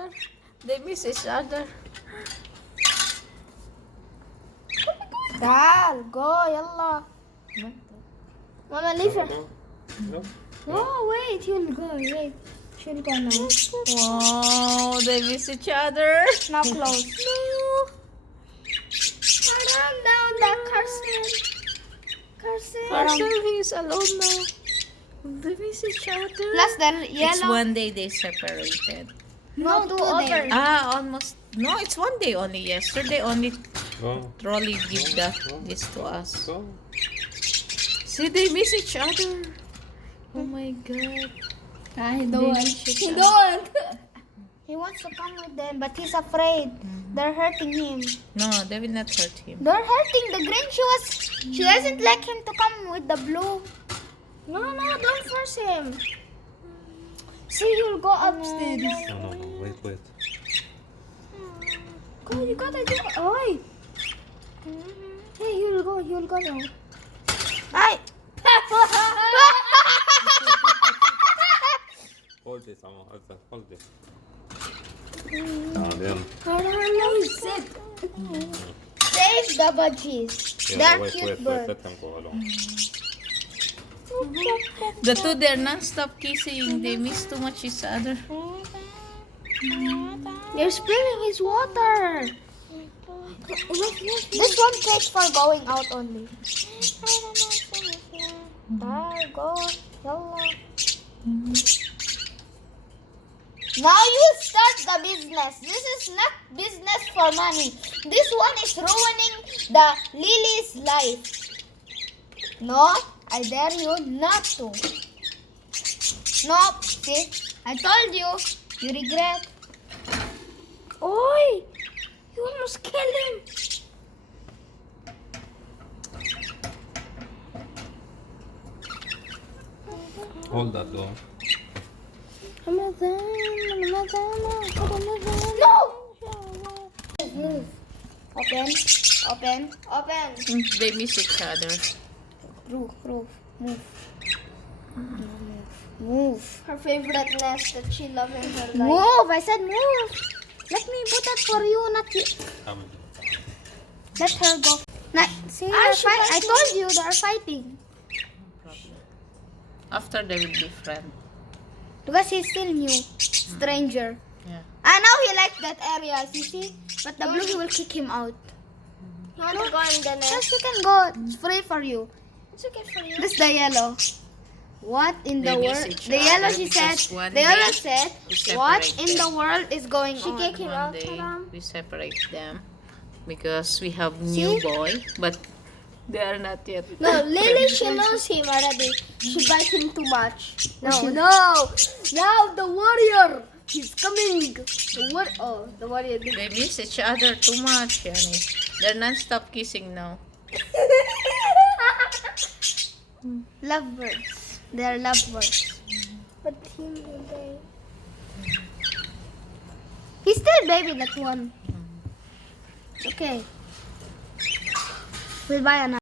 other. They miss each other. تعال go يلا. Mama leave her. No. Oh wait, he'll go. Wait, she'll go now. Wow, they miss each other. Now close. No. Down, down, that Carson. Carson, he's alone now. They miss each other. Plus the It's yellow. one day they separated. No, 2 days. Almost. No, it's one day only. Yesterday only Go. Rolly give this to us. Go. See, they miss each other. Oh my god. I They miss each He other. don't. He wants to come with them, but he's afraid. They're hurting him. No, they will not hurt him. They're hurting the green. She doesn't like him to come with the blue. No, don't force him. See, you'll go upstairs. No. Wait. Go, you gotta do it. Oh, wait. Hey, you'll go now. Ay! Hold this, Omar. Hold this. Then. Now he's sick. Save the budgies. They're Wait. cute birds. Let them go alone. The two, they're non-stop kissing. They miss too much each other. You're spilling his water. This one takes for going out only. There, go. Yalla. Now you start the business. This is not business for money. This one is ruining the Lily's life. No, I dare you not to. Nope. See, I told you. You regret. Oi! You almost killed him. Hold that door. No! Move. Open. They miss each other. Roof. Move. Her favorite nest that she loves in her life. Move! I said move. Let me put it for you, not you. Come. Let her go. See, I told you they're fighting. After they will be friends. Because he's still new. Stranger. Yeah. I know he likes that area, you see? But the blue, he will kick him out. You want to go in the nest? Yes, you can go. It's free for you. It's okay for you. This is the yellow. What in They the miss world? each The yellow, other she because said. one The yellow day said, we what separate in the them. world is going on? One day we separate them because we have new boy, but they are not yet. No, Lily, she knows him already. She bites him too much. No. Now the warrior. He's coming. The warrior. They miss each other too much, Yani. They're non-stop kissing now. Lovebirds. They're lovebirds. But him today. He's still baby, that one. Okay. We'll buy another.